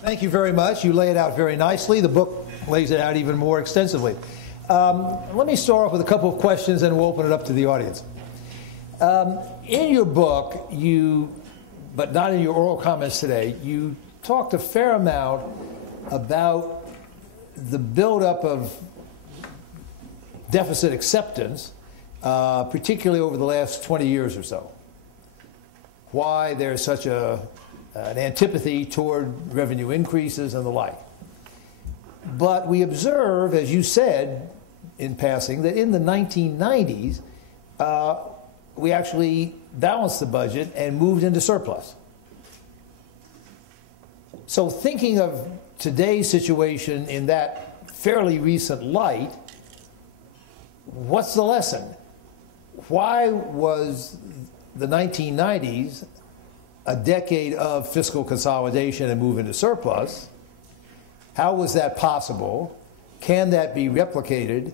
Thank you very much. You lay it out very nicely. The book lays it out even more extensively. Let me start off with a couple of questions, and we'll open it up to the audience. In your book, but not in your oral comments today, you talked a fair amount about the buildup of deficit acceptance, particularly over the last 20 years or so. Why there's such an antipathy toward revenue increases and the like. But we observe, as you said in passing, that in the 1990s, we actually balanced the budget and moved into surplus. So thinking of today's situation in that fairly recent light, what's the lesson? Why was the 1990s a decade of fiscal consolidation and move into surplus? How was that possible? Can that be replicated?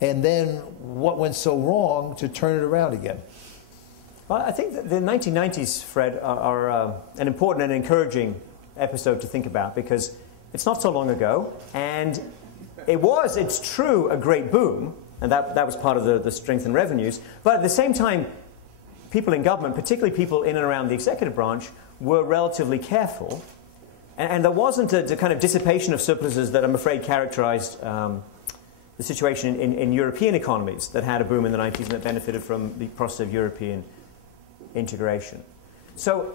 And then what went so wrong to turn it around again? Well, I think that the 1990s, Fred, are an important and encouraging episode to think about, because it's not so long ago, and it's true, a great boom, and that was part of the strength in revenues. But at the same time, people in government, particularly people in and around the executive branch, were relatively careful. And there wasn't a kind of dissipation of surpluses that I'm afraid characterized the situation in European economies that had a boom in the 90s and that benefited from the process of European integration. So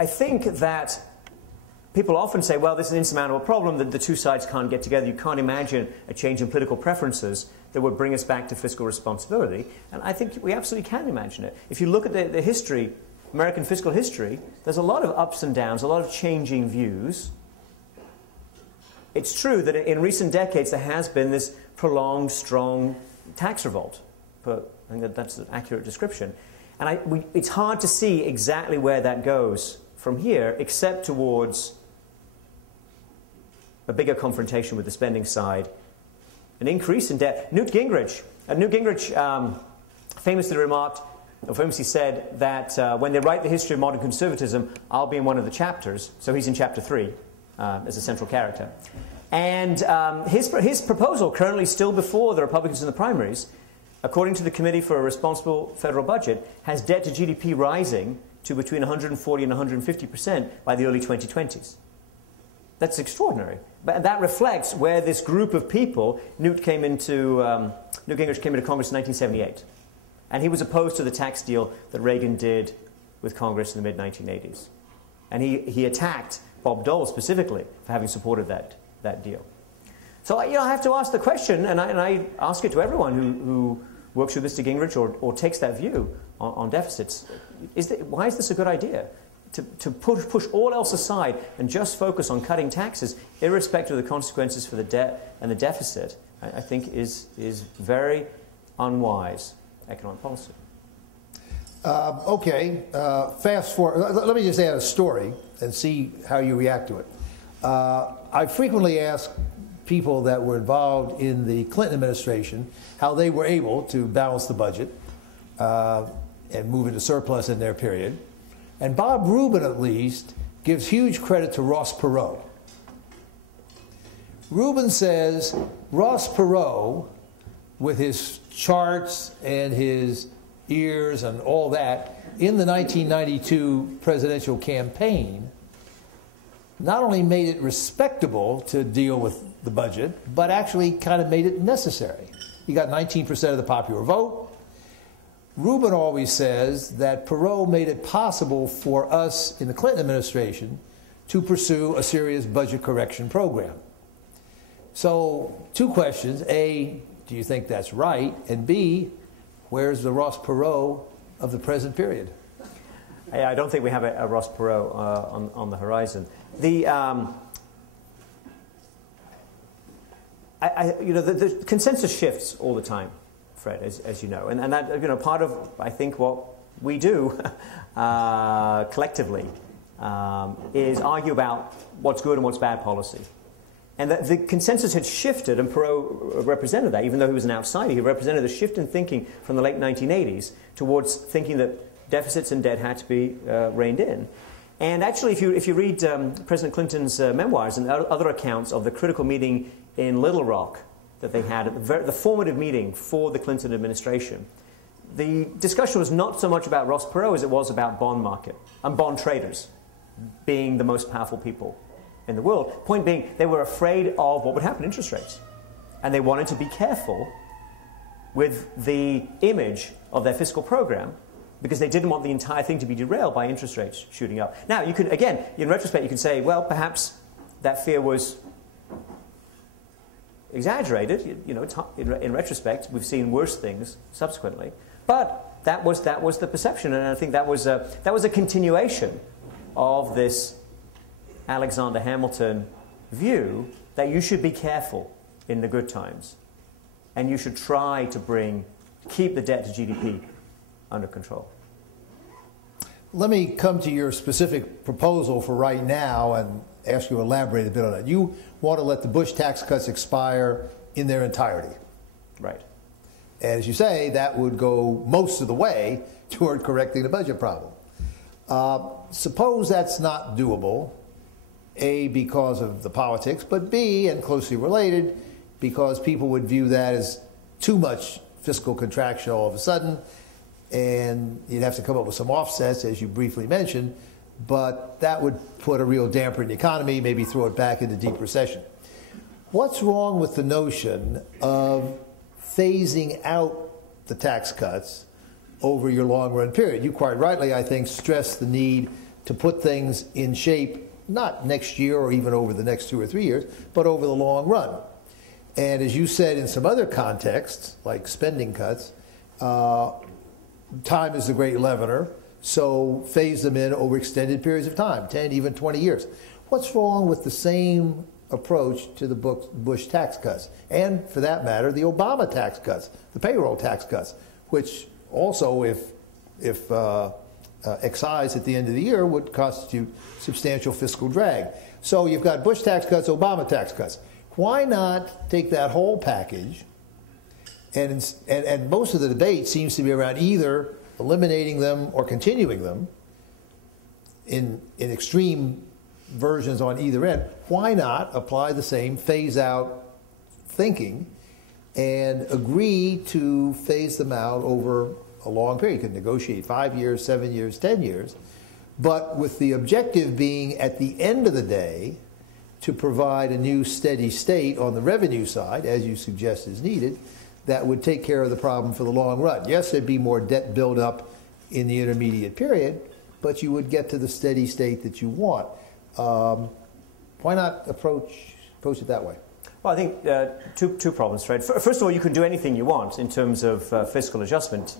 I think that people often say, well, this is an insurmountable problem, that the two sides can't get together. You can't imagine a change in political preferences that would bring us back to fiscal responsibility. And I think we absolutely can imagine it. If you look at the history, American fiscal history, there's a lot of ups and downs, a lot of changing views. It's true that in recent decades there has been this prolonged, strong tax revolt. But I think that's an accurate description. And it's hard to see exactly where that goes from here, except towards a bigger confrontation with the spending side, an increase in debt. Newt Gingrich famously remarked, or famously said, that when they write the history of modern conservatism, I'll be in one of the chapters. So he's in chapter 3 as a central character. And his proposal, currently still before the Republicans in the primaries, according to the Committee for a Responsible Federal Budget, has debt to GDP rising to between 140 and 150% by the early 2020s. That's extraordinary. But that reflects where this group of people, Newt Gingrich came into Congress in 1978. And he was opposed to the tax deal that Reagan did with Congress in the mid-1980s. And he attacked Bob Dole specifically for having supported that deal. So I have to ask the question, and I ask it to everyone who works with Mr. Gingrich or takes that view on deficits. Why is this a good idea? To push all else aside and just focus on cutting taxes, irrespective of the consequences for the debt and the deficit, I think is very unwise economic policy. Fast forward. Let me just add a story and see how you react to it. I frequently ask people that were involved in the Clinton administration how they were able to balance the budget and move into surplus in their period. And Bob Rubin, at least, gives huge credit to Ross Perot. Rubin says Ross Perot, with his charts and his ears and all that, in the 1992 presidential campaign, not only made it respectable to deal with the budget, but actually kind of made it necessary. He got 19% of the popular vote. Rubin always says that Perot made it possible for us in the Clinton administration to pursue a serious budget correction program. So, two questions. A, do you think that's right? And B, where's the Ross Perot of the present period? I don't think we have a Ross Perot on the horizon. The consensus shifts all the time, Fred, as you know, and that part of I think what we do collectively is argue about what's good and what's bad policy. And the consensus had shifted, and Perot represented that, even though he was an outsider. He represented the shift in thinking from the late 1980s towards thinking that deficits and debt had to be reined in. And actually, if you read President Clinton's memoirs and other accounts of the critical meeting in Little Rock that they had, the formative meeting for the Clinton administration, the discussion was not so much about Ross Perot as it was about bond market and bond traders being the most powerful people in the world. Point being, they were afraid of what would happen to interest rates. And they wanted to be careful with the image of their fiscal program because they didn't want the entire thing to be derailed by interest rates shooting up. Now, you could, again, in retrospect, you can say, well, perhaps that fear was exaggerated. You know, in retrospect, we've seen worse things subsequently. But that was the perception, and I think that was a continuation of this Alexander Hamilton view that you should be careful in the good times, and you should try to keep the debt to GDP under control. Let me come to your specific proposal for right now and ask you to elaborate a bit on it. You want to let the Bush tax cuts expire in their entirety. Right. And as you say, that would go most of the way toward correcting the budget problem. Suppose that's not doable, A, because of the politics, but B, and closely related, because people would view that as too much fiscal contraction all of a sudden, and you'd have to come up with some offsets, as you briefly mentioned, but that would put a real damper in the economy, maybe throw it back into deep recession. What's wrong with the notion of phasing out the tax cuts over your long-run period? You quite rightly, I think, stressed the need to put things in shape, not next year or even over the next 2 or 3 years, but over the long run. And as you said in some other contexts, like spending cuts, time is the great leavener, so phase them in over extended periods of time, 10, even 20 years. What's wrong with the same approach to the Bush tax cuts? And for that matter, the Obama tax cuts, the payroll tax cuts, which also, if excised at the end of the year, would constitute substantial fiscal drag. So you've got Bush tax cuts, Obama tax cuts. Why not take that whole package, and most of the debate seems to be around either eliminating them or continuing them in extreme versions on either end. Why not apply the same phase-out thinking and agree to phase them out over a long period? You could negotiate 5 years, 7 years, 10 years, but with the objective being, at the end of the day, to provide a new steady state on the revenue side, as you suggest is needed, that would take care of the problem for the long run. Yes, there'd be more debt buildup in the intermediate period, but you would get to the steady state that you want. Why not approach it that way? Well, I think two problems, Fred. First of all, you can do anything you want in terms of fiscal adjustment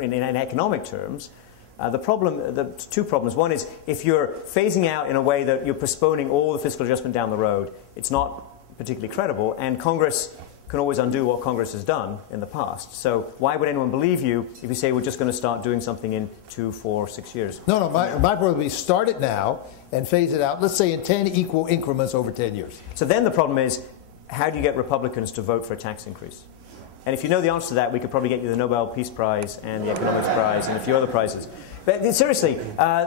in economic terms. The two problems. One is if you're phasing out in a way that you're postponing all the fiscal adjustment down the road, it's not particularly credible, and Congress can always undo what Congress has done in the past. So why would anyone believe you if you say we're just going to start doing something in 2, 4, 6 years? No, my point would be start it now and phase it out, let's say in 10 equal increments over 10 years. So then the problem is, how do you get Republicans to vote for a tax increase? And if you know the answer to that, we could probably get you the Nobel Peace Prize and the Economics Prize and a few other prizes. But seriously, I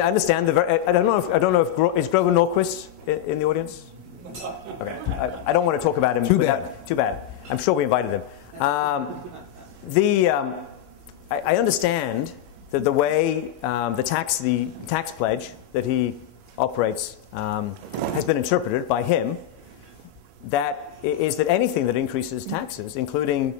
understand. I don't know if is Grover Norquist in the audience? Okay, I don't want to talk about him. Too bad. Too bad. I'm sure we invited him. I understand that the way the tax pledge that he operates has been interpreted by him. That is that anything that increases taxes, including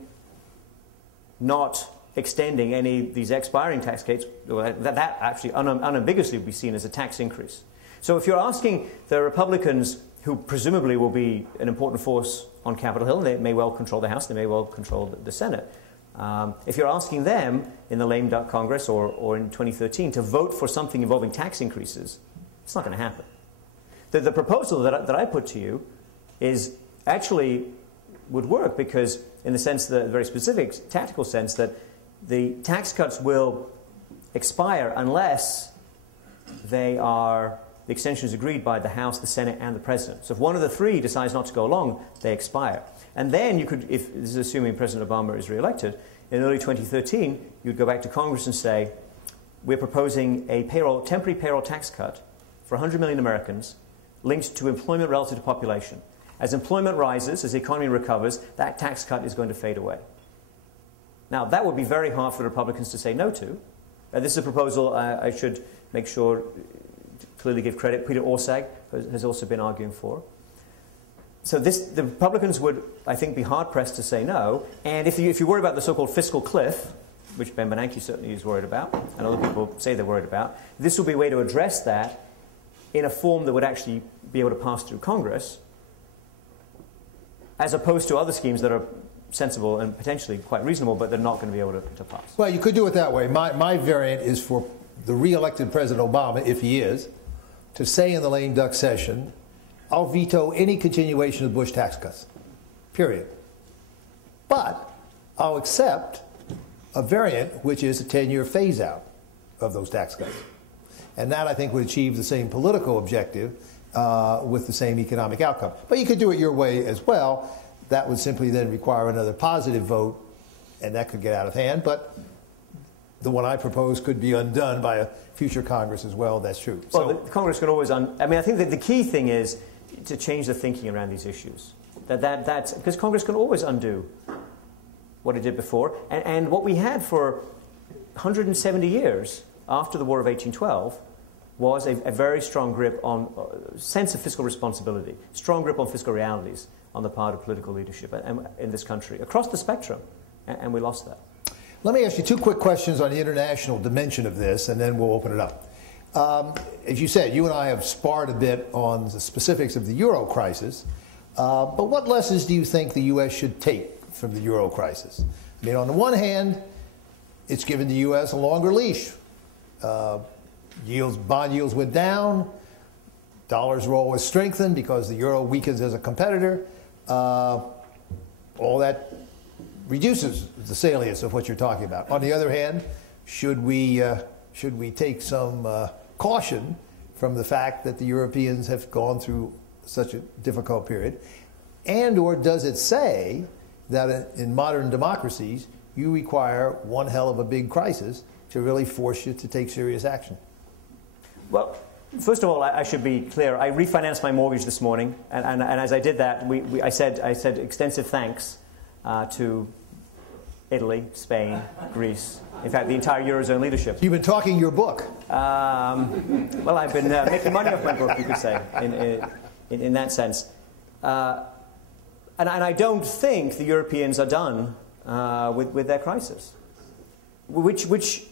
not extending any of these expiring tax gates, that actually unambiguously would be seen as a tax increase. So if you're asking the Republicans, who presumably will be an important force on Capitol Hill, they may well control the House, they may well control the Senate. If you're asking them in the lame duck Congress or in 2013 to vote for something involving tax increases, it's not going to happen. The proposal that I put to you is actually would work because in the sense, the very specific tactical sense that the tax cuts will expire unless the extension is agreed by the House, the Senate, and the President. So if one of the three decides not to go along, they expire. And then you could, if this is assuming President Obama is re-elected, in early 2013, you'd go back to Congress and say, we're proposing a temporary payroll tax cut for 100 million Americans linked to employment relative to population. As employment rises, as the economy recovers, that tax cut is going to fade away. Now, that would be very hard for the Republicans to say no to. This is a proposal I should make sure to clearly give credit. Peter Orszag has also been arguing for. So the Republicans would, I think, be hard-pressed to say no. And if you worry about the so-called fiscal cliff, which Ben Bernanke certainly is worried about, and other people say they're worried about, this will be a way to address that in a form that would actually be able to pass through Congress, as opposed to other schemes that are sensible and potentially quite reasonable, but they're not going to be able to pass. Well, you could do it that way. My variant is for the re-elected President Obama, if he is, to say in the lame duck session, I'll veto any continuation of Bush tax cuts, period. But I'll accept a variant which is a 10-year phase-out of those tax cuts. And that, I think, would achieve the same political objective with the same economic outcome. But you could do it your way as well. That would simply then require another positive vote, and that could get out of hand. But the one I propose could be undone by a future Congress as well. That's true. Well, the Congress can always I mean, I think that the key thing is to change the thinking around these issues. That's because Congress can always undo what it did before. And what we had for 170 years after the War of 1812 was a very strong grip on sense of fiscal responsibility, strong grip on fiscal realities on the part of political leadership in this country, across the spectrum, and we lost that. Let me ask you two quick questions on the international dimension of this, and then we'll open it up. As you said, you and I have sparred a bit on the specifics of the euro crisis, but what lessons do you think the U.S. should take from the euro crisis? I mean, on the one hand, it's given the U.S. a longer leash. Bond yields went down, dollar's role was strengthened because the euro weakens as a competitor. All that reduces the salience of what you're talking about. On the other hand, should we take some caution from the fact that the Europeans have gone through such a difficult period? And or does it say that in modern democracies, you require one hell of a big crisis to really force you to take serious action? Well, first of all, I should be clear. I refinanced my mortgage this morning, and as I did that, I said extensive thanks to Italy, Spain, Greece, in fact, the entire Eurozone leadership. You've been talking your book. Well, I've been making money off my book, you could say, in that sense. And I don't think the Europeans are done with their crisis, which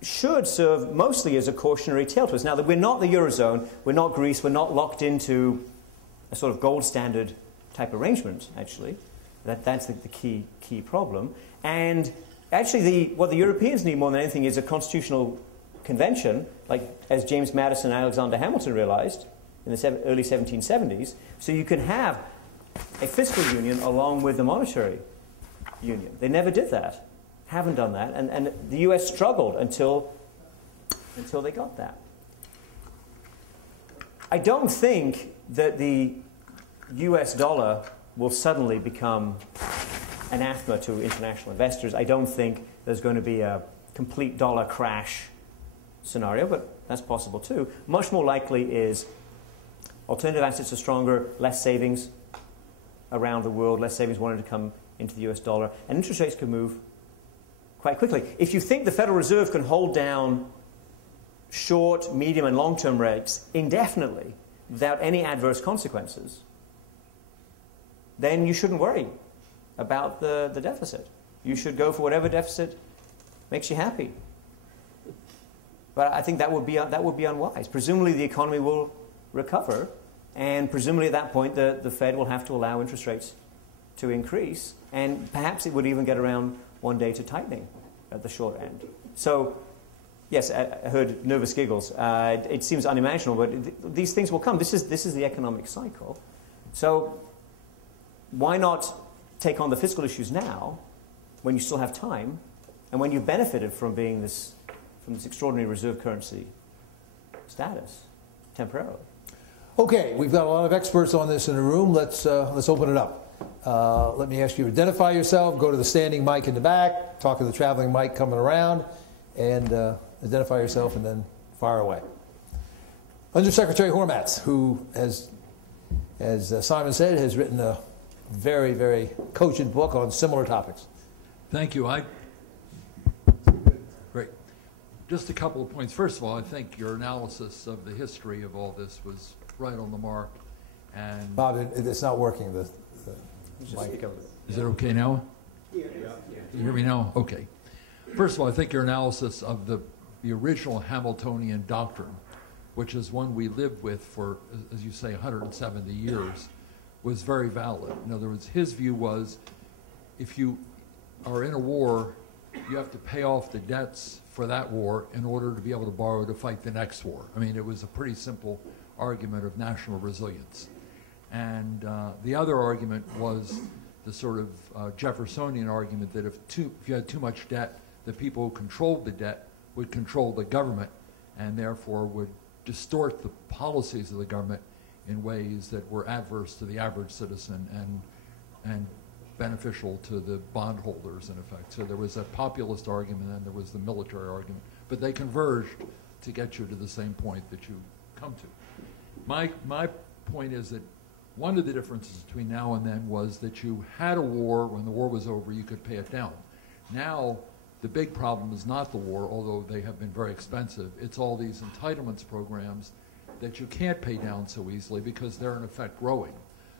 should serve mostly as a cautionary tale to us. Now, that we're not the Eurozone, we're not Greece, we're not locked into a sort of gold standard type arrangement, actually. That's the key problem. And actually, what the Europeans need more than anything is a constitutional convention, like as James Madison and Alexander Hamilton realized in the early 1770s, so you can have a fiscal union along with the monetary union. They never did that. Haven't done that, and the U.S. struggled until they got that. I don't think that the U.S. dollar will suddenly become anathema to international investors. I don't think there's going to be a complete dollar crash scenario, but that's possible too. Much more likely is alternative assets are stronger, less savings around the world, less savings wanting to come into the U.S. dollar, and interest rates can move quite quickly. If you think the Federal Reserve can hold down short, medium, and long-term rates indefinitely without any adverse consequences, then you shouldn't worry about the deficit. You should go for whatever deficit makes you happy. But I think that would be unwise. Presumably the economy will recover, and presumably at that point the Fed will have to allow interest rates to increase, and perhaps it would even get around one day to tightening at the short end. So, yes, I heard nervous giggles. It seems unimaginable, but these things will come. This is the economic cycle. So, why not take on the fiscal issues now, when you still have time, and when you've benefited from being this extraordinary reserve currency status temporarily? Okay, we've got a lot of experts on this in the room. Let's open it up. Let me ask you to identify yourself, go to the standing mic in the back, talk to the traveling mic coming around, and identify yourself, and then fire away. Undersecretary Hormats, who, as Simon said, has written a very, very cogent book on similar topics. Thank you. Great. Just a couple of points. First of all, I think your analysis of the history of all this was right on the mark. And Bob, it's not working. Is it okay now? Yeah. You hear me now? Okay. First of all, I think your analysis of the original Hamiltonian doctrine, which is one we lived with for, as you say, 170 years, was very valid. In other words, his view was, if you are in a war, you have to pay off the debts for that war in order to be able to borrow to fight the next war. I mean, it was a pretty simple argument of national resilience. And the other argument was the sort of Jeffersonian argument that if you had too much debt, the people who controlled the debt would control the government and therefore would distort the policies of the government in ways that were adverse to the average citizen and beneficial to the bondholders, in effect. So there was a populist argument and there was the military argument, but they converged to get you to the same point that you come to. My point is that one of the differences between now and then was that you had a war. When the war was over, you could pay it down. Now, the big problem is not the war, although they have been very expensive. It's all these entitlements programs that you can't pay down so easily because they're in effect growing.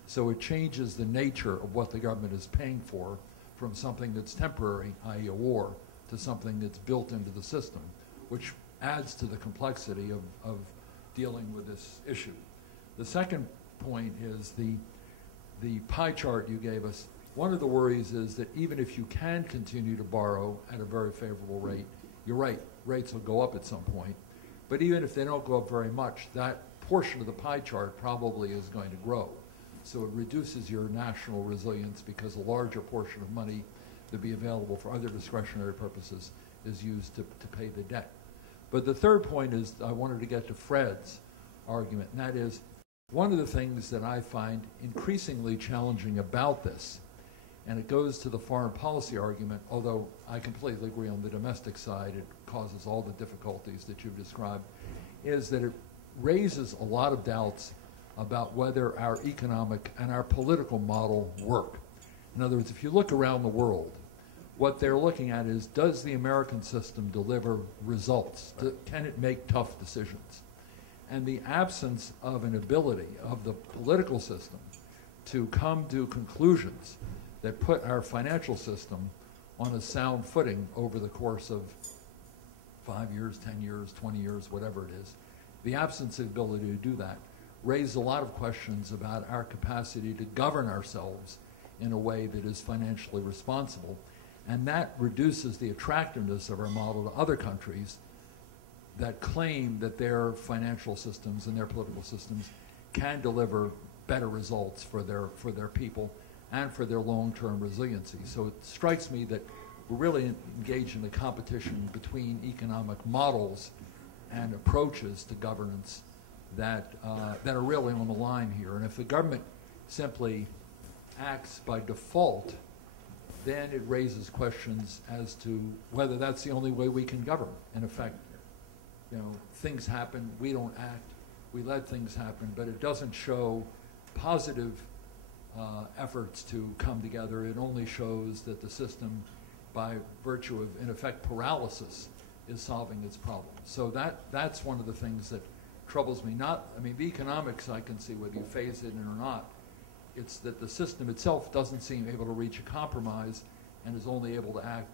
So it changes the nature of what the government is paying for from something that's temporary, i.e. a war, to something that's built into the system, which adds to the complexity of dealing with this issue. The second point is the pie chart you gave us. One of the worries is that even if you can continue to borrow at a very favorable rate, you're right, rates will go up at some point. But even if they don't go up very much, that portion of the pie chart probably is going to grow. So it reduces your national resilience because a larger portion of money to be available for other discretionary purposes is used to pay the debt. But the third point is I wanted to get to Fred's argument, and that is one of the things that I find increasingly challenging about this, and it goes to the foreign policy argument, although I completely agree on the domestic side, it causes all the difficulties that you've described, is that it raises a lot of doubts about whether our economic and our political model work. In other words, if you look around the world, what they're looking at is, does the American system deliver results? Can it make tough decisions? And the absence of an ability of the political system to come to conclusions that put our financial system on a sound footing over the course of 5 years, 10 years, 20 years, whatever it is, the absence of ability to do that raises a lot of questions about our capacity to govern ourselves in a way that is financially responsible. And that reduces the attractiveness of our model to other countries that claim that their financial systems and their political systems can deliver better results for their people and for their long-term resiliency. So it strikes me that we're really engaged in a competition between economic models and approaches to governance that are really on the line here. And if the government simply acts by default, then it raises questions as to whether that's the only way we can govern. In effect, things happen, we don't act, we let things happen, but it doesn't show positive efforts to come together. It only shows that the system, by virtue of, in effect, paralysis, is solving its problems. So that's one of the things that troubles me. The economics I can see whether you phase it in or not. It's that the system itself doesn't seem able to reach a compromise and is only able to act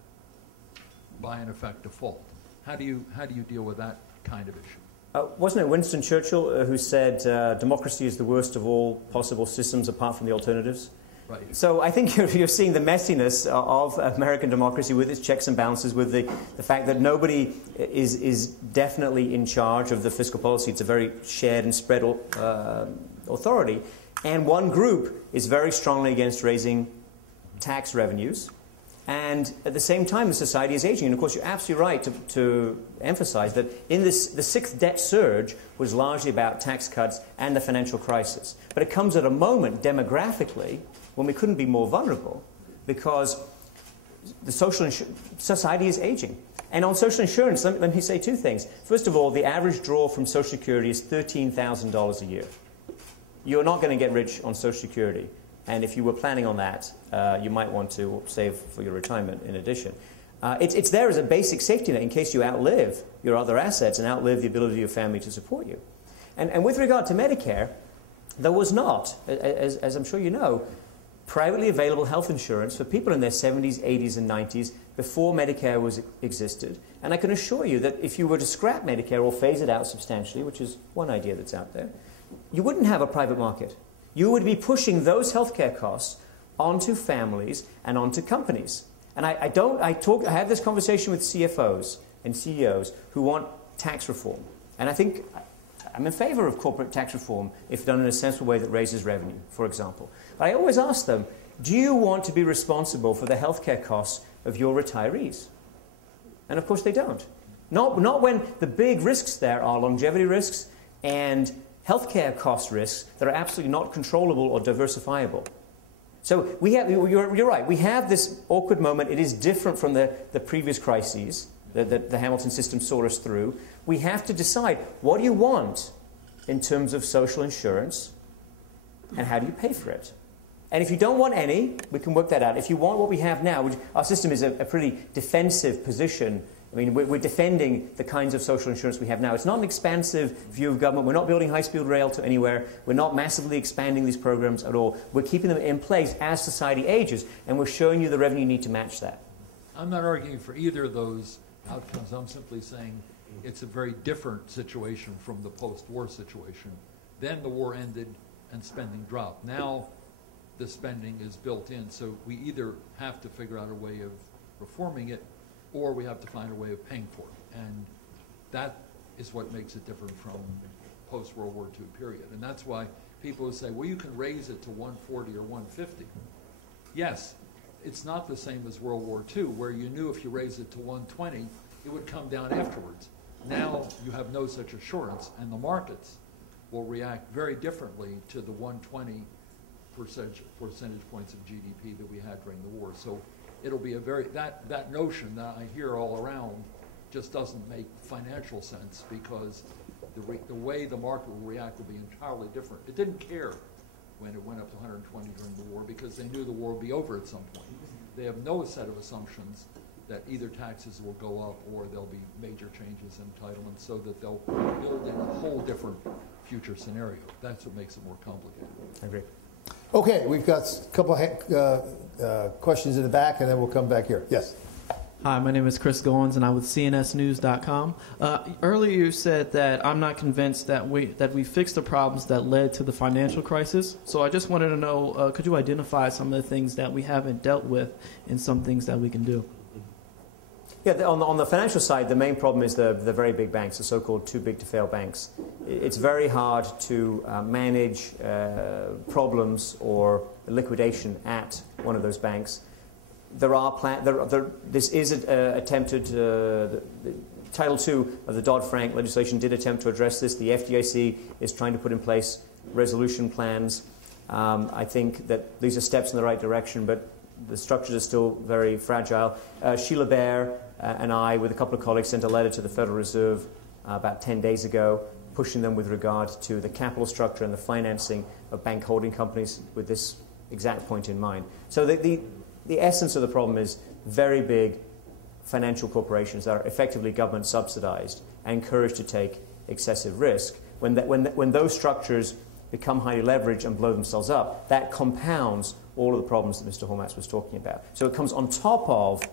by, in effect, default. How do you deal with that kind of issue? Wasn't it Winston Churchill who said democracy is the worst of all possible systems apart from the alternatives? Right. So I think you're seeing the messiness of American democracy with its checks and balances, with the fact that nobody is definitely in charge of the fiscal policy. It's a very shared and spread authority. And one group is very strongly against raising tax revenues. And at the same time, the society is aging. And of course, you're absolutely right to emphasize that in the sixth debt surge was largely about tax cuts and the financial crisis. But it comes at a moment, demographically, when we couldn't be more vulnerable, because society is aging. And on social insurance, let me say two things. First of all, the average draw from Social Security is $13,000 a year. You're not going to get rich on Social Security. And if you were planning on that, you might want to save for your retirement in addition. It's there as a basic safety net in case you outlive your other assets and outlive the ability of your family to support you. And with regard to Medicare, there was not, as I'm sure you know, privately available health insurance for people in their 70s, 80s, and 90s before Medicare existed. And I can assure you that if you were to scrap Medicare or phase it out substantially, which is one idea that's out there, you wouldn't have a private market. You would be pushing those healthcare costs onto families and onto companies. And I have this conversation with CFOs and CEOs who want tax reform. And I think I'm in favor of corporate tax reform if done in a sensible way that raises revenue, for example. But I always ask them, do you want to be responsible for the healthcare costs of your retirees? And of course they don't. Not when the big risks there are longevity risks and healthcare cost risks that are absolutely not controllable or diversifiable. So you're right, we have this awkward moment. It is different from the previous crises that the Hamilton system saw us through. We have to decide, what do you want in terms of social insurance, and how do you pay for it? And if you don't want any, we can work that out. If you want what we have now, which our system is a pretty defensive position. I mean, we're defending the kinds of social insurance we have now. It's not an expansive view of government. We're not building high-speed rail to anywhere. We're not massively expanding these programs at all. We're keeping them in place as society ages, and we're showing you the revenue you need to match that. I'm not arguing for either of those outcomes. I'm simply saying it's a very different situation from the post-war situation. Then the war ended and spending dropped. Now the spending is built in, so we either have to figure out a way of reforming it, or we have to find a way of paying for it. And that is what makes it different from post-World War II period. And that's why people would say, well, you can raise it to 140 or 150. Yes, it's not the same as World War II, where you knew if you raised it to 120, it would come down afterwards. Now you have no such assurance, and the markets will react very differently to the 120 percentage points of GDP that we had during the war. So it'll be a that notion that I hear all around just doesn't make financial sense, because the way the market will react will be entirely different. It didn't care when it went up to 120 during the war, because they knew the war would be over at some point. They have no set of assumptions that either taxes will go up or there'll be major changes in entitlements, so that they'll build in a whole different future scenario. That's what makes it more complicated. I agree. Okay, we've got a couple questions in the back, and then we'll come back here. Yes. Hi, my name is Chris Goins, and I'm with CNSnews.com. Earlier you said that I'm not convinced that we fixed the problems that led to the financial crisis. So I just wanted to know, could you identify some of the things that we haven't dealt with and some things that we can do? Yeah, on the financial side, the main problem is the very big banks, the so-called too-big-to-fail banks. It's very hard to manage problems or liquidation at one of those banks. This is attempted. Title II of the Dodd-Frank legislation did attempt to address this. The FDIC is trying to put in place resolution plans. I think that these are steps in the right direction, but the structures are still very fragile. Sheila Bair and I, with a couple of colleagues, sent a letter to the Federal Reserve about 10 days ago, pushing them with regard to the capital structure and the financing of bank holding companies with this exact point in mind. So the essence of the problem is very big financial corporations that are effectively government subsidized and encouraged to take excessive risk. When those structures become highly leveraged and blow themselves up, that compounds all of the problems that Mr. Hormats was talking about. So it comes on top of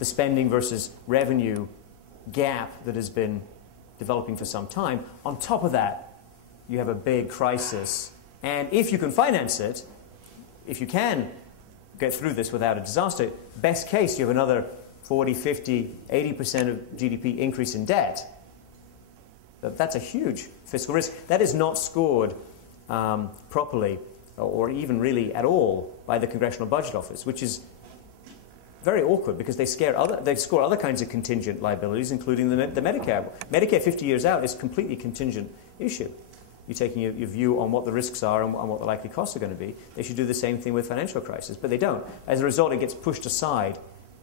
the spending versus revenue gap that has been developing for some time. On top of that, you have a big crisis. And if you can finance it, if you can get through this without a disaster, best case, you have another 40, 50, 80% of GDP increase in debt. That's a huge fiscal risk. That is not scored properly, or even really at all, by the Congressional Budget Office, which is very awkward because they score other kinds of contingent liabilities, including the Medicare. Medicare 50 years out is a completely contingent issue. You're taking your view on what the risks are and what the likely costs are going to be. They should do the same thing with financial crisis, but they don't. As a result, it gets pushed aside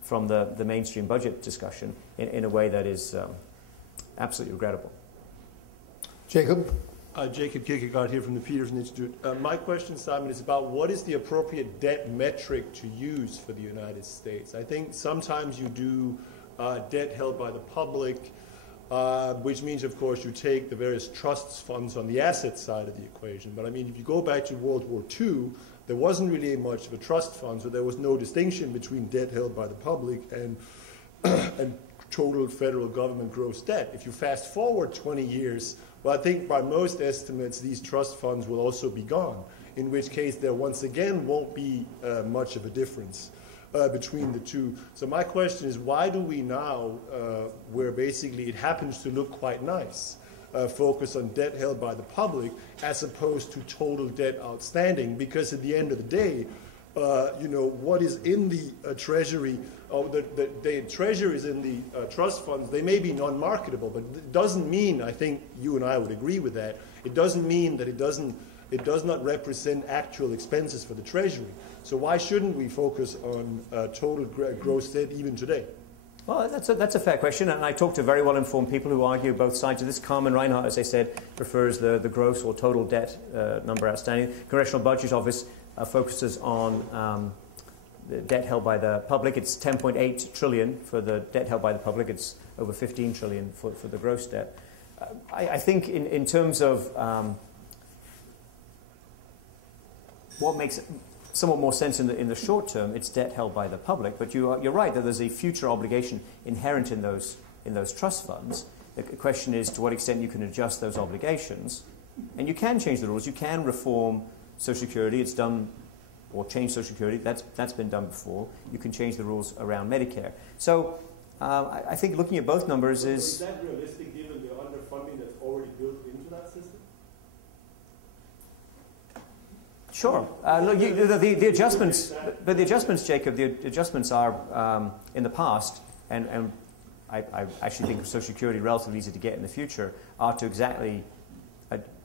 from the mainstream budget discussion in a way that is absolutely regrettable. Jacob? Jacob Kierkegaard here from the Peterson Institute. My question, Simon, is about what is the appropriate debt metric to use for the United States? I think sometimes you do debt held by the public, which means, of course, you take the various trusts funds on the asset side of the equation. But I mean, if you go back to World War II, there wasn't really much of a trust fund, so there was no distinction between debt held by the public and total federal government gross debt. If you fast forward 20 years, well, I think by most estimates, these trust funds will also be gone, in which case there once again won't be much of a difference between the two. So my question is, why do we now, where basically it happens to look quite nice, focus on debt held by the public as opposed to total debt outstanding? Because at the end of the day, you know, what is in the treasury, the treasuries in the trust funds, they may be non-marketable, but it doesn't mean, I think you and I would agree with that, it doesn't mean that it does not represent actual expenses for the treasury. So why shouldn't we focus on total gross debt even today? Well, that's a fair question, and I talk to very well-informed people who argue both sides of this. Carmen Reinhardt, as I said, prefers the gross or total debt number outstanding. Congressional Budget Office focuses on the debt held by the public. It's 10.8 trillion for the debt held by the public. It's over 15 trillion for the gross debt. I think in terms of what makes somewhat more sense in the short term, it's debt held by the public. But you're right that there's a future obligation inherent in those trust funds. The question is to what extent you can adjust those obligations, and you can change the rules. You can reform Social Security. It's done, or change Social Security. That's been done before. You can change the rules around Medicare. So I think looking at both numbers is that realistic given the underfunding that's already built into that system? Sure. Look, the adjustments, but the adjustments, Jacob, the adjustments are in the past, and I actually think Social Security relatively easy to get in the future, are to exactly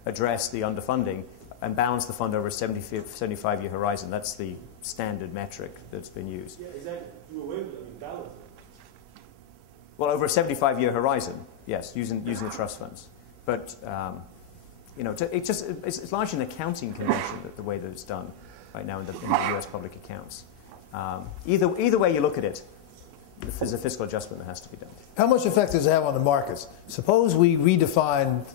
address the underfunding and balance the fund over a 75-year horizon. That's the standard metric that's been used. Yeah, is that do away with it? I mean, balance it? Well, over a 75-year horizon, yes, using the trust funds. But you know, it's largely an accounting convention that the way that it's done right now in the U.S. public accounts. Either way you look at it, there's a fiscal adjustment that has to be done. How much effect does it have on the markets? Suppose we redefine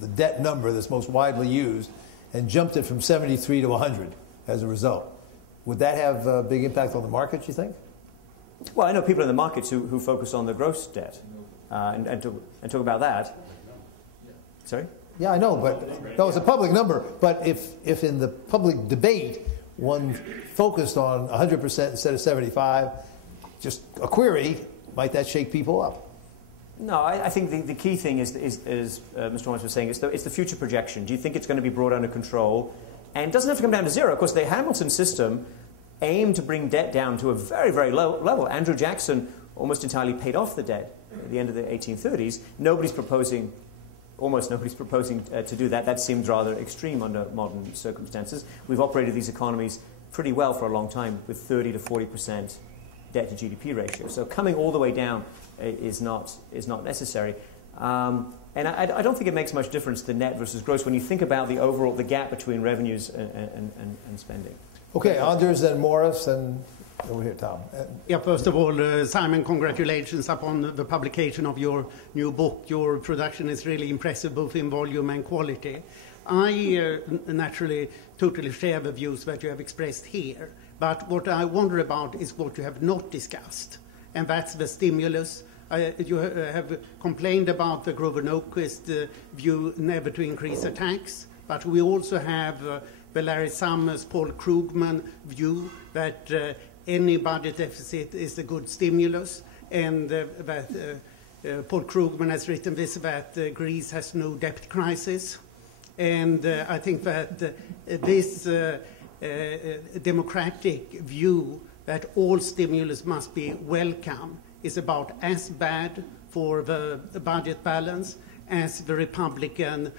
the debt number that's most widely used and jumped it from 73 to 100 as a result. Would that have a big impact on the markets, you think? Well, I know people in the markets who focus on the gross debt and talk about that. Sorry? Yeah, I know, but no, it's a public number. But if in the public debate one focused on 100% instead of 75, just a query, might that shake people up? No, I think the key thing is Mr. Lawrence was saying, it's the future projection. Do you think it's going to be brought under control? And it doesn't have to come down to zero. Of course, the Hamilton system aimed to bring debt down to a very, very low level. Andrew Jackson almost entirely paid off the debt at the end of the 1830s. Almost nobody's proposing to do that. That seems rather extreme under modern circumstances. We've operated these economies pretty well for a long time with 30 to 40% debt to GDP ratio. So coming all the way down is not necessary. And I don't think it makes much difference, the net versus gross, when you think about the gap between revenues and spending. Okay, Anders, then Morris, and over here, Tom. Yeah, first of all, Simon, congratulations upon the publication of your new book. Your production is really impressive, both in volume and quality. I naturally totally share the views that you have expressed here. But what I wonder about is what you have not discussed, and that's the stimulus. You have complained about the Grover-Nyquist view never to increase the tax, but we also have the Larry Summers, Paul Krugman view that any budget deficit is a good stimulus, and that Paul Krugman has written this, that Greece has no debt crisis. And I think that this democratic view that all stimulus must be welcome is about as bad for the budget balance as the Republican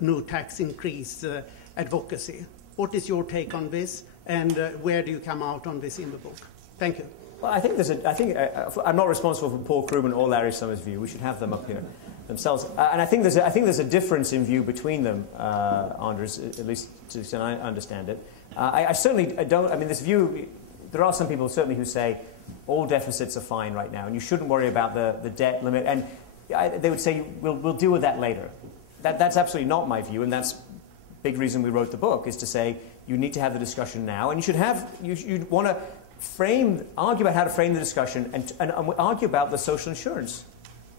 no tax increase advocacy. What is your take on this, and where do you come out on this in the book? Thank you. Well, I think I'm not responsible for Paul Krugman or Larry Summers' view. We should have them up here themselves. And I think there's a difference in view between them, Anders, at least to the extent I understand it. I certainly don't. I mean, this view. There are some people certainly who say all deficits are fine right now, and you shouldn't worry about the debt limit. And they would say we'll deal with that later. That's absolutely not my view, and that's a big reason we wrote the book, is to say you need to have the discussion now, and you'd want to argue about how to frame the discussion and argue about the social insurance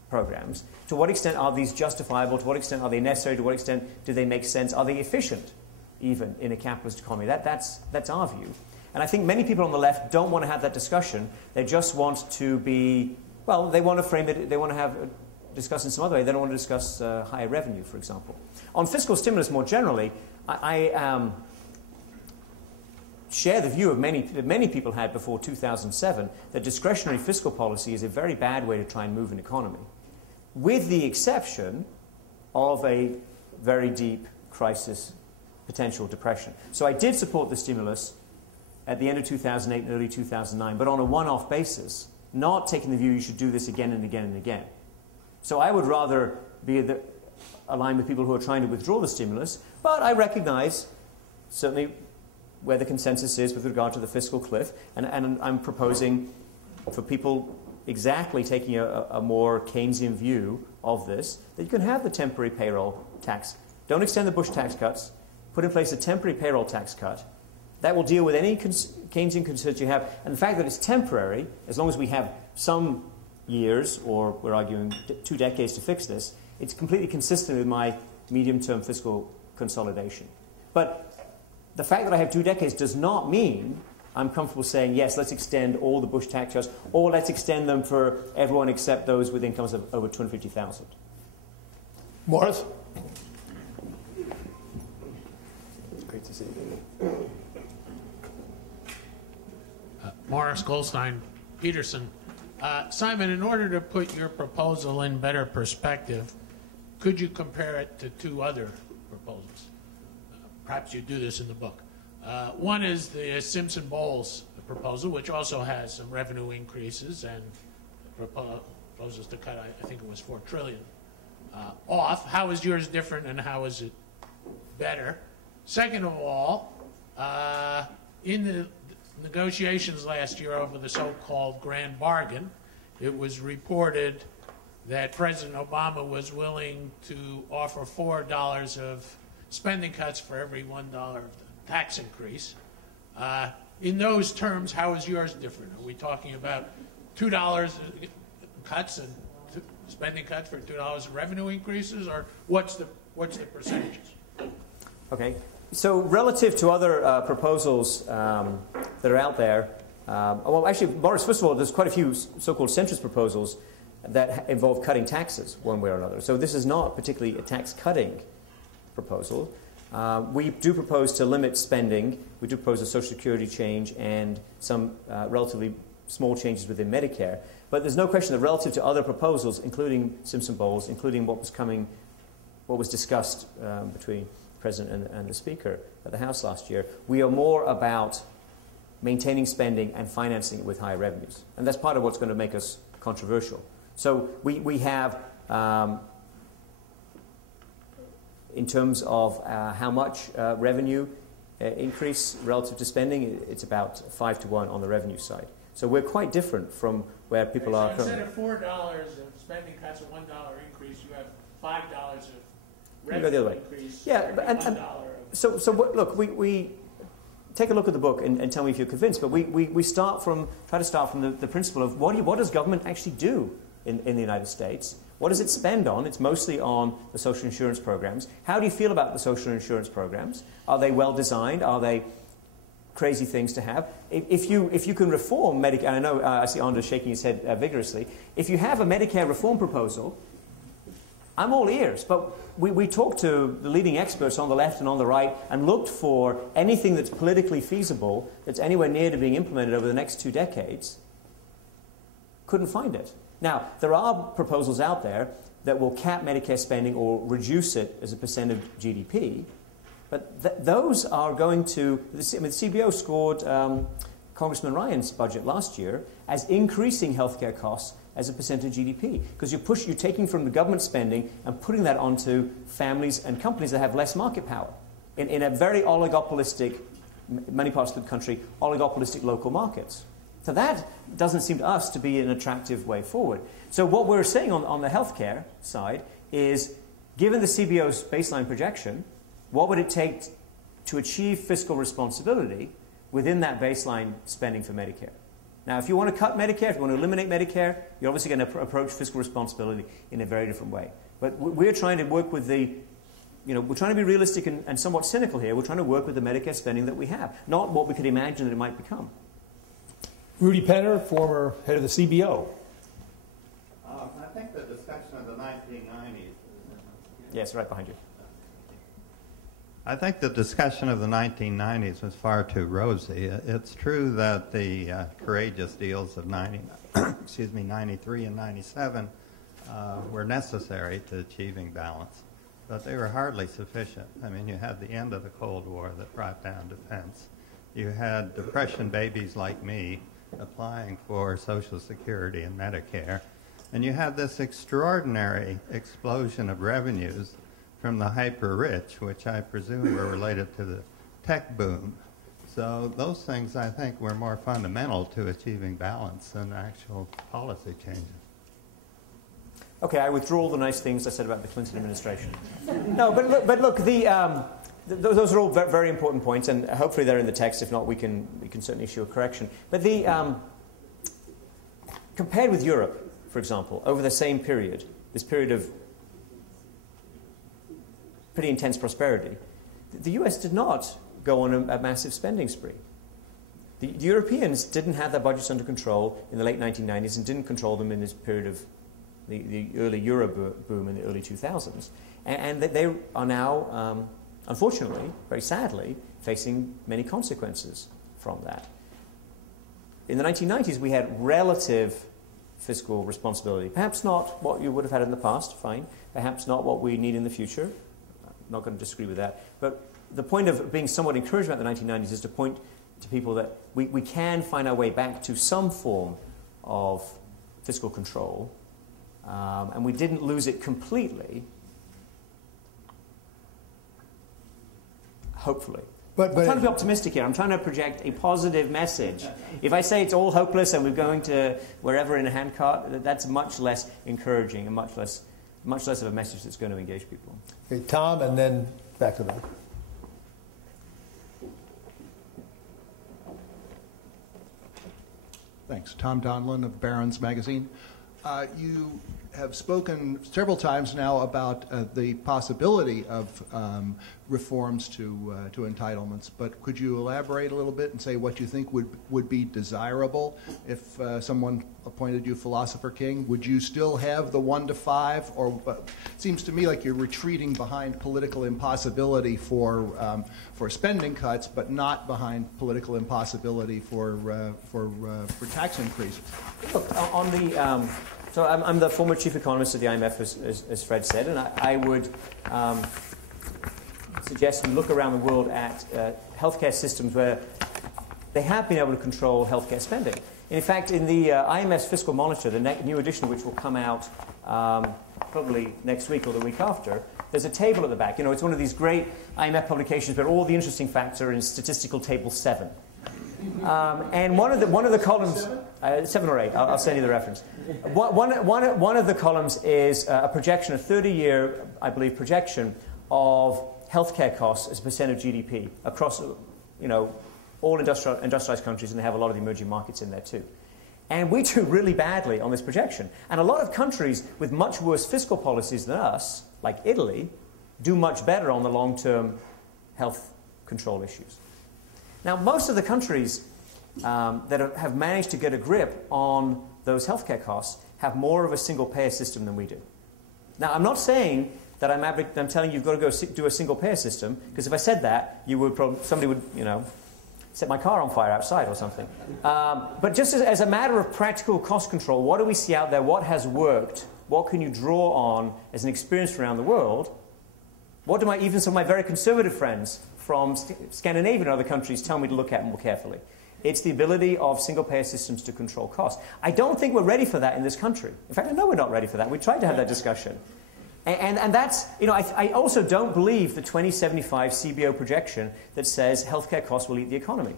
programs. To what extent are these justifiable? To what extent are they necessary? To what extent do they make sense? Are they efficient, even in a capitalist economy? That's our view. And I think many people on the left don't want to have that discussion. They just want to be, well, they want to frame it, they want to discuss in some other way. They don't want to discuss higher revenue, for example. On fiscal stimulus more generally, I share the view that many people had before 2007 that discretionary fiscal policy is a very bad way to try and move an economy, with the exception of a very deep crisis, potential depression. So I did support the stimulus at the end of 2008 and early 2009, but on a one-off basis, not taking the view you should do this again and again and again. So I would rather be aligned with people who are trying to withdraw the stimulus, but I recognize certainly where the consensus is with regard to the fiscal cliff, and I'm proposing for people exactly taking a more Keynesian view of this, that you can have the temporary payroll tax. Don't extend the Bush tax cuts. Put in place a temporary payroll tax cut. That will deal with any Keynesian concerns you have. And the fact that it's temporary, as long as we have some years, or we're arguing 2 decades to fix this, it's completely consistent with my medium-term fiscal consolidation. But the fact that I have 2 decades does not mean I'm comfortable saying, yes, let's extend all the Bush tax cuts, or let's extend them for everyone except those with incomes of over $250,000. Morris? Great to see you. Morris Goldstein, Peterson. Simon, in order to put your proposal in better perspective, could you compare it to 2 other proposals? Perhaps you do this in the book. One is the Simpson-Bowles proposal, which also has some revenue increases and proposes to cut, I think it was $4 trillion off. How is yours different, and how is it better? Second of all, in the negotiations last year over the so-called grand bargain, it was reported that President Obama was willing to offer $4 of spending cuts for every $1 of the tax increase. In those terms, how is yours different? Are we talking about $2 cuts and spending cuts for $2 of revenue increases, or what's the percentages? Okay. So relative to other proposals that are out there, well, actually, Boris, first of all, there's quite a few so-called centrist proposals that involve cutting taxes one way or another. So this is not particularly a tax-cutting proposal. We do propose to limit spending. We do propose a Social Security change and some relatively small changes within Medicare. But there's no question that relative to other proposals, including Simpson-Bowles, including what was discussed between the President and the Speaker at the House last year, we are more about maintaining spending and financing it with higher revenues. And that's part of what's going to make us controversial. So we have, in terms of how much revenue increase relative to spending, it's about 5 to 1 on the revenue side. So we're quite different from where people are currently. Instead of $4 of spending cuts, a $1 increase, you have $5 of revenue go the other way. Increase. Yeah, look, we take a look at the book and tell me if you're convinced. But we try to start from the principle of what does government actually do in the United States? What does it spend on? It's mostly on the social insurance programs. How do you feel about the social insurance programs? Are they well designed? Are they crazy things to have? If you can reform Medicare, and I know I see Anders shaking his head vigorously. If you have a Medicare reform proposal, I'm all ears. But we talked to the leading experts on the left and on the right and looked for anything that's politically feasible, that's anywhere near to being implemented over the next 2 decades. Couldn't find it. Now, there are proposals out there that will cap Medicare spending or reduce it as a percent of GDP, but those are going to, the CBO scored Congressman Ryan's budget last year as increasing healthcare costs as a percent of GDP, because you're taking from the government spending and putting that onto families and companies that have less market power in a very oligopolistic, many parts of the country, oligopolistic local markets. So that doesn't seem to us to be an attractive way forward. So what we're saying on the healthcare side is, given the CBO's baseline projection, what would it take to achieve fiscal responsibility within that baseline spending for Medicare? Now, if you want to cut Medicare, if you want to eliminate Medicare, you're obviously going to approach fiscal responsibility in a very different way. But we're trying to work with we're trying to be realistic and somewhat cynical here. We're trying to work with the Medicare spending that we have, not what we could imagine that it might become. Rudy Penner, former head of the CBO. I think the discussion of the 1990s. Yes, right behind you. I think the discussion of the 1990s was far too rosy. It's true that the courageous deals of 93 and 97 were necessary to achieving balance, but they were hardly sufficient. I mean, you had the end of the Cold War that brought down defense. You had Depression babies like me applying for Social Security and Medicare, and you had this extraordinary explosion of revenues from the hyper-rich, which I presume were related to the tech boom. So those things, I think, were more fundamental to achieving balance than actual policy changes. Okay, I withdraw all the nice things I said about the Clinton administration. No, but look, those are all very important points, and hopefully they're in the text. If not, we can certainly issue a correction. But compared with Europe, for example, over the same period, this period of pretty intense prosperity, the US did not go on a massive spending spree. The Europeans didn't have their budgets under control in the late 1990s and didn't control them in this period of the early Euro boom in the early 2000s. And they are now, unfortunately, very sadly, facing many consequences from that. In the 1990s, we had relative fiscal responsibility. Perhaps not what you would have had in the past, fine. Perhaps not what we need in the future. I'm not going to disagree with that. But the point of being somewhat encouraged about the 1990s is to point to people that we can find our way back to some form of fiscal control. And we didn't lose it completely, hopefully. I'm trying to be optimistic here. I'm trying to project a positive message. If I say it's all hopeless and we're going to wherever in a handcart, that's much less encouraging and much less of a message that's going to engage people. Okay, Tom, and then back to them. Thanks. Tom Donlan of Barron's Magazine. You have spoken several times now about the possibility of reforms to entitlements, but could you elaborate a little bit and say what you think would be desirable if someone appointed you philosopher king? Would you still have the 1 to 5, or it seems to me like you're retreating behind political impossibility for spending cuts, but not behind political impossibility for tax increases? Look, on the so I'm the former chief economist of the IMF, as Fred said, and I would suggest we look around the world at healthcare systems where they have been able to control healthcare spending. In fact, in the IMF's Fiscal Monitor, the new edition, which will come out probably next week or the week after, there's a table at the back. You know, it's one of these great IMF publications where all the interesting facts are in statistical table 7. And one of the columns, 7 or 8, I'll send you the reference. One of the columns is a projection, a 30-year, I believe, projection of healthcare costs as a percent of GDP across, all industrialized countries, and they have a lot of the emerging markets in there too. And we do really badly on this projection. And a lot of countries with much worse fiscal policies than us, like Italy, do much better on the long-term health control issues. Now, most of the countries that have managed to get a grip on those healthcare costs have more of a single-payer system than we do. Now, I'm not saying that I'm telling you you've got to go do a single-payer system, because if I said that, somebody would, set my car on fire outside or something. But just as a matter of practical cost control, what do we see out there? What has worked? What can you draw on as an experience around the world? What do even some of my very conservative friends from Scandinavia and other countries tell me to look at more carefully? It's the ability of single-payer systems to control costs. I don't think we're ready for that in this country. In fact, I know we're not ready for that. We tried to have that discussion. And that's, you know, I also don't believe the 2075 CBO projection that says healthcare costs will eat the economy.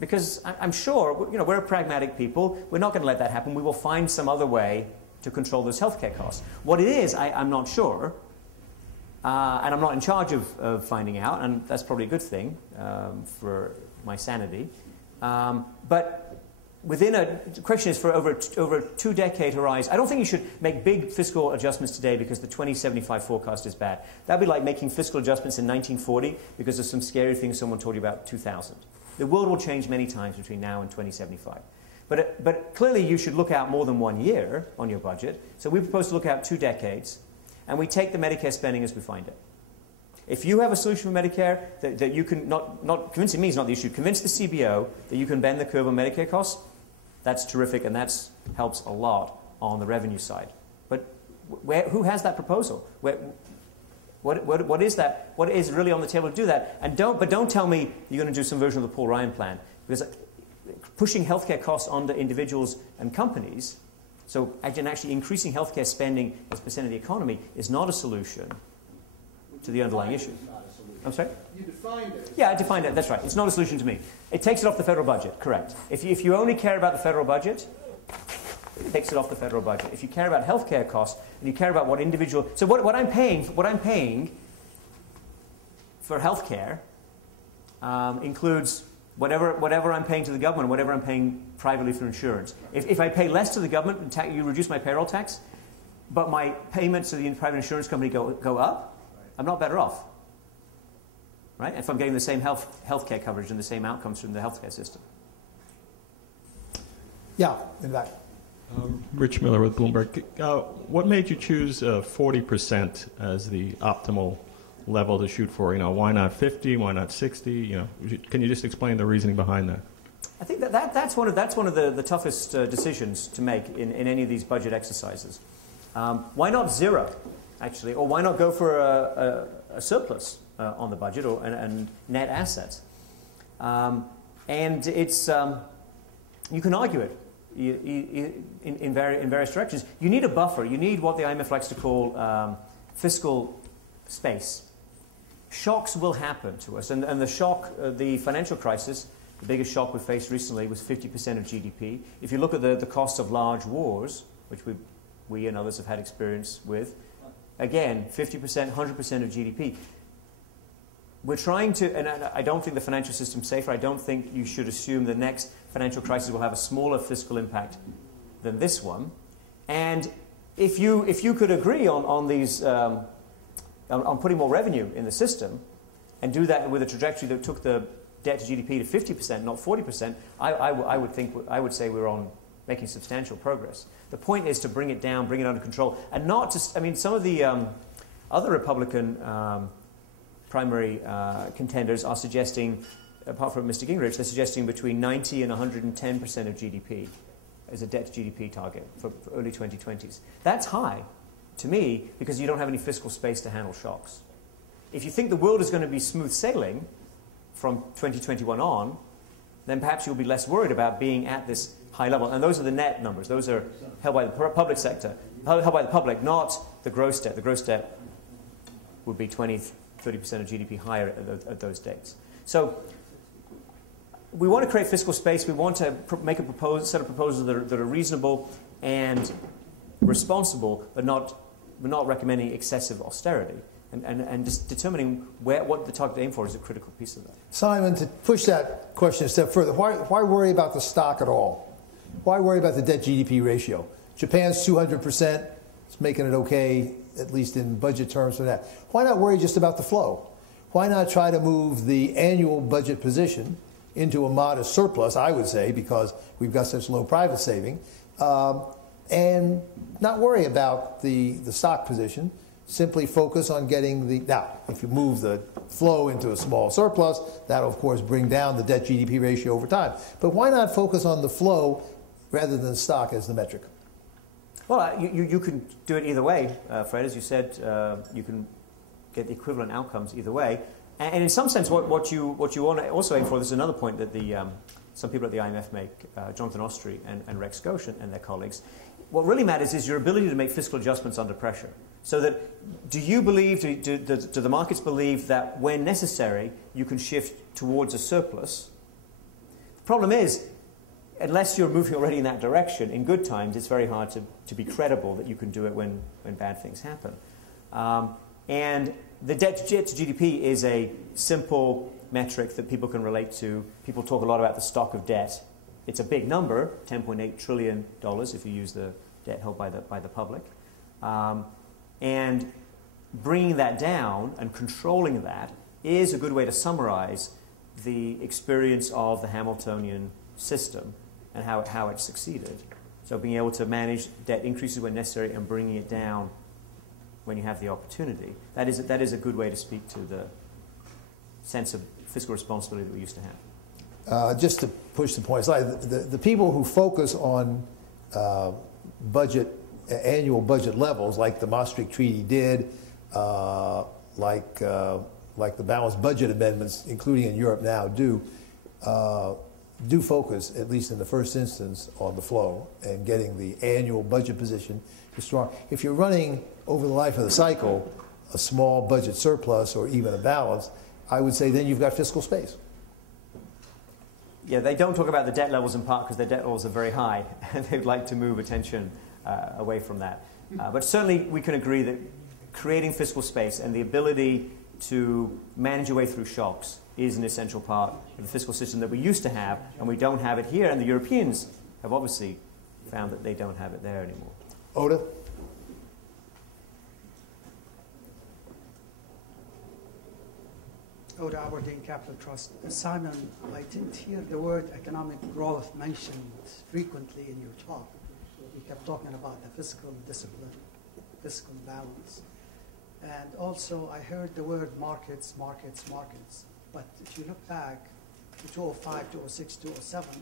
Because I'm sure, you know, we're pragmatic people. We're not going to let that happen. We will find some other way to control those healthcare costs. What it is, I'm not sure. And I'm not in charge of finding out, and that's probably a good thing for my sanity. But the question is for over a 2-decade horizon. I don't think you should make big fiscal adjustments today because the 2075 forecast is bad. That would be like making fiscal adjustments in 1940 because of some scary things someone told you about 2000. The world will change many times between now and 2075. But clearly you should look out more than 1 year on your budget. So we propose to look out 2 decades. And we take the Medicare spending as we find it. If you have a solution for Medicare that you can, not convincing me is not the issue, convince the CBO that you can bend the curve on Medicare costs, that's terrific and that helps a lot on the revenue side. But who has that proposal? What is that? What is really on the table to do that? And don't tell me you're going to do some version of the Paul Ryan plan. Because pushing healthcare costs onto individuals and companies, so actually increasing healthcare spending as a percent of the economy is not a solution to the underlying issue. I'm sorry? You defined it. Yeah, I defined it. That's right. It's not a solution to me. It takes it off the federal budget. Correct. If you only care about the federal budget, it takes it off the federal budget. If you care about healthcare costs and you care about what individual, so what I'm paying for healthcare includes whatever I'm paying to the government, whatever I'm paying privately for insurance. If I pay less to the government, you reduce my payroll tax, but my payments to the private insurance company go up, I'm not better off. Right? If I'm getting the same healthcare coverage and the same outcomes from the healthcare system. Yeah, in fact. Rich Miller with Bloomberg. What made you choose 40% as the optimal level to shoot for? You know, why not 50? Why not 60? You know, can you just explain the reasoning behind that? I think that's one of the toughest decisions to make in any of these budget exercises. Why not 0, actually, or why not go for a surplus on the budget and net assets? And it's you can argue it in various directions. You need a buffer. You need what the IMF likes to call fiscal space. Shocks will happen to us, and the shock, the financial crisis, the biggest shock we faced recently was 50% of GDP. If you look at the cost of large wars, which we and others have had experience with, again, 50%, 100% of GDP. We're trying to, and I don't think the financial system's safer. I don't think you should assume the next financial crisis will have a smaller fiscal impact than this one. And if you could agree on these, on putting more revenue in the system, and do that with a trajectory that took the debt to GDP to 50%, not 40%, I would say we're on making substantial progress. The point is to bring it down, bring it under control, and not just. I mean, some of the other Republican primary contenders are suggesting, apart from Mr. Gingrich, they're suggesting between 90 and 110% of GDP as a debt to GDP target for early 2020s. That's high to me because you don't have any fiscal space to handle shocks. If you think the world is going to be smooth sailing from 2021 on, then perhaps you'll be less worried about being at this high level. And those are the net numbers. Those are held by the public sector, held by the public, not the gross debt. The gross debt would be 20, 30% of GDP higher at those dates. So we want to create fiscal space. We want to make a set of proposals that are reasonable and responsible, but not recommending excessive austerity. And just determining what the target to aim for is a critical piece of that. Simon, to push that question a step further, why worry about the stock at all? Why worry about the debt-GDP ratio? Japan's 200%. It's making it okay, at least in budget terms for that. Why not worry just about the flow? Why not try to move the annual budget position into a modest surplus, I would say, because we've got such low private saving, and not worry about the stock position? Simply focus on getting the... Now, if you move the flow into a small surplus, that'll, of course, bring down the debt-GDP ratio over time. But why not focus on the flow rather than stock as the metric? Well, you can do it either way, Fred. As you said, you can get the equivalent outcomes either way. And in some sense, what you want to also aim for, this is another point that some people at the IMF make, Jonathan Ostry and Rex Goshen and their colleagues. What really matters is your ability to make fiscal adjustments under pressure. So that, do you believe, do the markets believe that when necessary, you can shift towards a surplus? The problem is, unless you're moving already in that direction, in good times, it's very hard to be credible that you can do it when bad things happen. And the debt to GDP is a simple metric that people can relate to. People talk a lot about the stock of debt. It's a big number, $10.8 trillion, if you use the debt held by the public. And bringing that down and controlling that is a good way to summarize the experience of the Hamiltonian system and how it succeeded. So being able to manage debt increases when necessary and bringing it down when you have the opportunity. That is a good way to speak to the sense of fiscal responsibility that we used to have. Just to push the point aside, the people who focus on annual budget levels, like the Maastricht Treaty did, like the balanced budget amendments, including in Europe now, do focus, at least in the first instance, on the flow and getting the annual budget position strong. If you're running over the life of the cycle a small budget surplus or even a balance, I would say then you've got fiscal space. Yeah, they don't talk about the debt levels in part because their debt levels are very high, and they'd like to move attention away from that. But certainly we can agree that creating fiscal space and the ability to manage your way through shocks is an essential part of the fiscal system that we used to have, and we don't have it here, and the Europeans have obviously found that they don't have it there anymore. Oda? Oda Aberdeen Capital Trust. Simon, I didn't hear the word economic growth mentioned frequently in your talk. We kept talking about the fiscal discipline, fiscal balance. And also, I heard the word markets. But if you look back to 2005, 2006, 2007,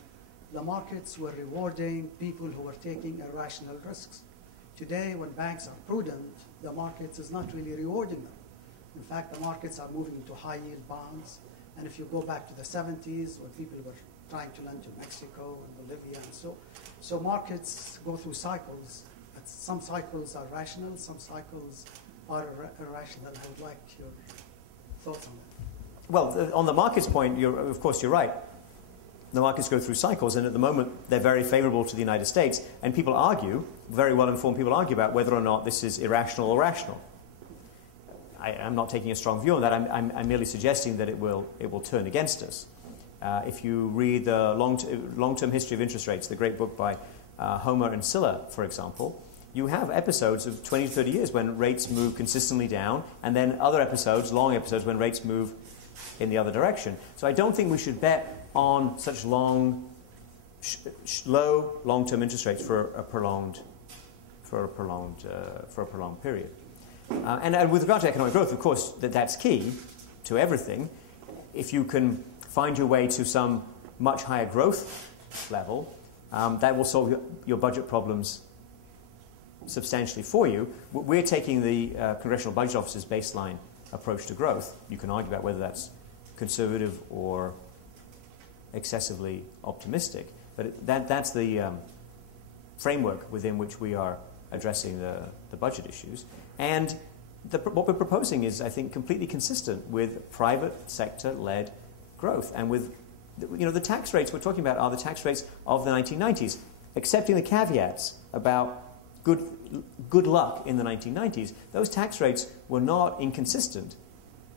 the markets were rewarding people who were taking irrational risks. Today, when banks are prudent, the markets is not really rewarding them. In fact, the markets are moving into high-yield bonds. And if you go back to the 70s, when people were trying to lend to Mexico and Bolivia and so markets go through cycles. But some cycles are rational, some cycles are irrational. I would like your thoughts on that. Well, on the markets point, of course, you're right. The markets go through cycles, and at the moment, they're very favorable to the United States. And people argue, very well-informed people argue about whether or not this is irrational or rational. I'm not taking a strong view on that. I'm merely suggesting that it will turn against us. If you read the long-term history of interest rates, the great book by Homer and Silla, for example, you have episodes of 20 to 30 years when rates move consistently down, and then other episodes, long episodes, when rates move in the other direction. So I don't think we should bet on such low long-term interest rates for a prolonged period. And with regard to economic growth, of course, that's key to everything. If you can find your way to some much higher growth level, that will solve your budget problems substantially for you. We're taking the Congressional Budget Office's baseline approach to growth. You can argue about whether that's conservative or excessively optimistic, but that's the framework within which we are addressing the budget issues. And what we're proposing is, I think, completely consistent with private sector-led growth. And with, the tax rates we're talking about are the tax rates of the 1990s, accepting the caveats about good luck in the 1990s. Those tax rates were not inconsistent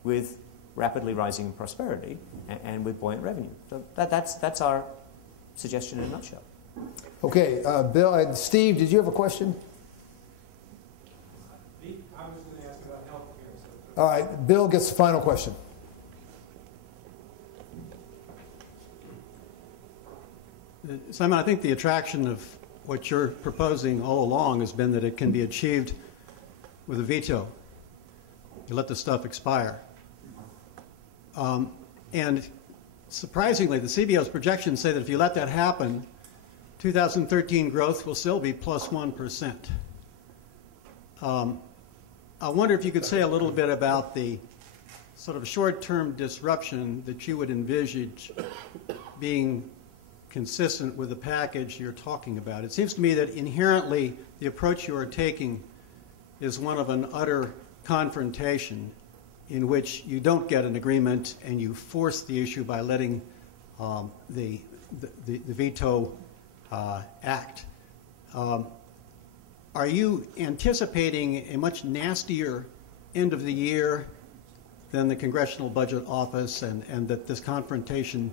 with rapidly rising prosperity and with buoyant revenue. So that's our suggestion in a nutshell. Okay, Bill and Steve, did you have a question? I was going to ask about healthcare. All right, Bill gets the final question. Simon, I think the attraction of what you're proposing all along has been that it can be achieved with a veto. You let the stuff expire. And surprisingly, the CBO's projections say that if you let that happen, 2013 growth will still be plus 1%. I wonder if you could say a little bit about the sort of short-term disruption that you would envisage being consistent with the package you're talking about. It seems to me that inherently the approach you are taking is one of an utter confrontation in which you don't get an agreement and you force the issue by letting the veto act. Are you anticipating a much nastier end of the year than the Congressional Budget Office, and that this confrontation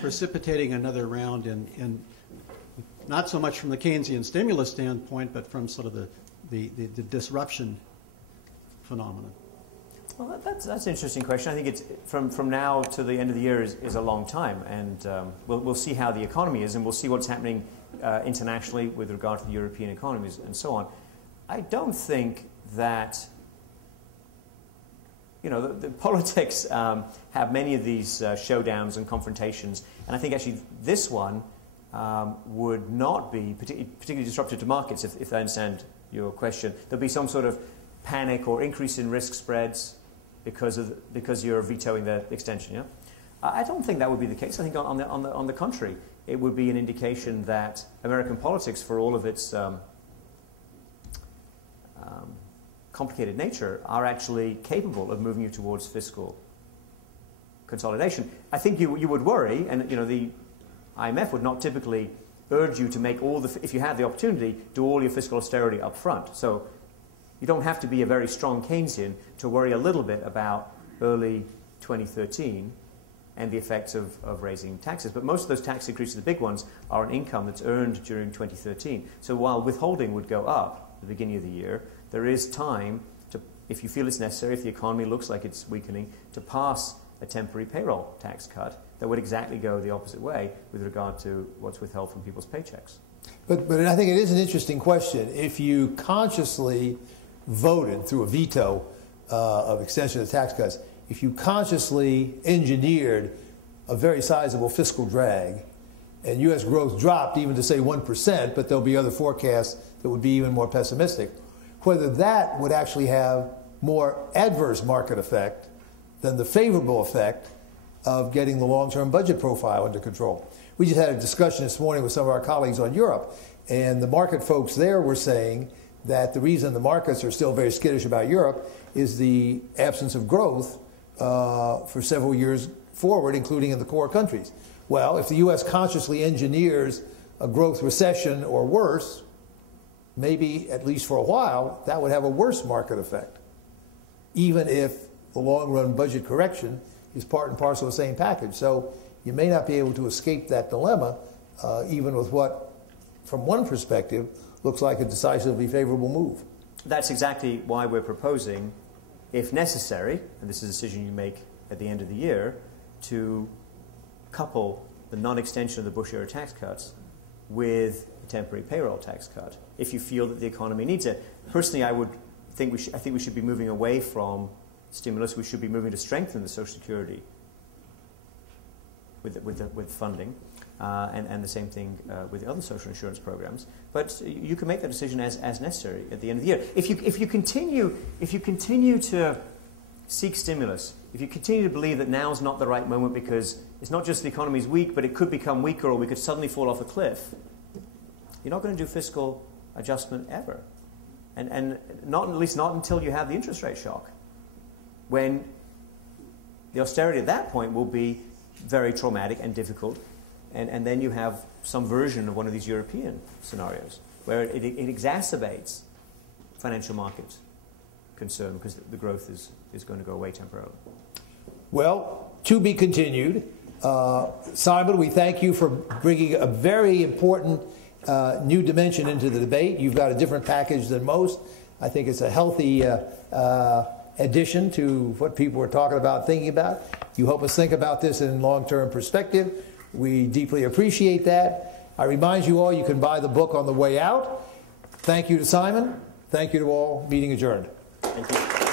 precipitating another round in not so much from the Keynesian stimulus standpoint, but from sort of the disruption phenomenon? Well, that's an interesting question. I think it's from now to the end of the year is a long time, and we'll see how the economy is, and we'll see what's happening internationally with regard to the European economies and so on. I don't think that, you know, the politics have many of these showdowns and confrontations, and I think actually this one would not be particularly disruptive to markets, if I understand your question. There'll be some sort of panic or increase in risk spreads because you're vetoing the extension. Yeah, I don't think that would be the case. I think on the contrary, it would be an indication that American politics, for all of its complicated nature, are actually capable of moving you towards fiscal consolidation. I think you would worry, and you know, the IMF would not typically urge you to make if you have the opportunity, do all your fiscal austerity up front. So you don't have to be a very strong Keynesian to worry a little bit about early 2013 and the effects of raising taxes. But most of those tax increases, the big ones, are on income that's earned during 2013. So while withholding would go up at the beginning of the year, there is time to, if you feel it's necessary, if the economy looks like it's weakening, to pass a temporary payroll tax cut that would exactly go the opposite way with regard to what's withheld from people's paychecks. But I think it is an interesting question. If you consciously voted through a veto of extension of tax cuts, if you consciously engineered a very sizable fiscal drag, and U.S. growth dropped even to say 1%, but there'll be other forecasts that would be even more pessimistic, whether that would actually have more adverse market effect than the favorable effect of getting the long-term budget profile under control. We just had a discussion this morning with some of our colleagues on Europe, and the market folks there were saying that the reason the markets are still very skittish about Europe is the absence of growth for several years forward, including in the core countries. Well, if the U.S. consciously engineers a growth recession or worse, maybe at least for a while, that would have a worse market effect, even if the long-run budget correction is part and parcel of the same package. So you may not be able to escape that dilemma, even with what, from one perspective, looks like a decisively favorable move. That's exactly why we're proposing, if necessary, and this is a decision you make at the end of the year, to couple the non-extension of the Bush-era tax cuts with a temporary payroll tax cut, if you feel that the economy needs it. Personally, I think we should be moving away from stimulus. We should be moving to strengthen the Social Security with funding, and the same thing with the other social insurance programs. But you can make that decision as necessary at the end of the year. If you continue to seek stimulus, if you continue to believe that now's not the right moment because it's not just the economy's weak, but it could become weaker, or we could suddenly fall off a cliff, you're not going to do fiscal adjustment ever, and not, at least not until you have the interest rate shock, when the austerity at that point will be very traumatic and difficult, and then you have some version of one of these European scenarios where it exacerbates financial market concern because the growth is going to go away temporarily. Well, to be continued. Simon, we thank you for bringing a very important new dimension into the debate. You've got a different package than most. I think it's a healthy addition to what people were talking about, thinking about. You help us think about this in long-term perspective. We deeply appreciate that. I remind you all, you can buy the book on the way out. Thank you to Simon. Thank you to all. Meeting adjourned. Thank you.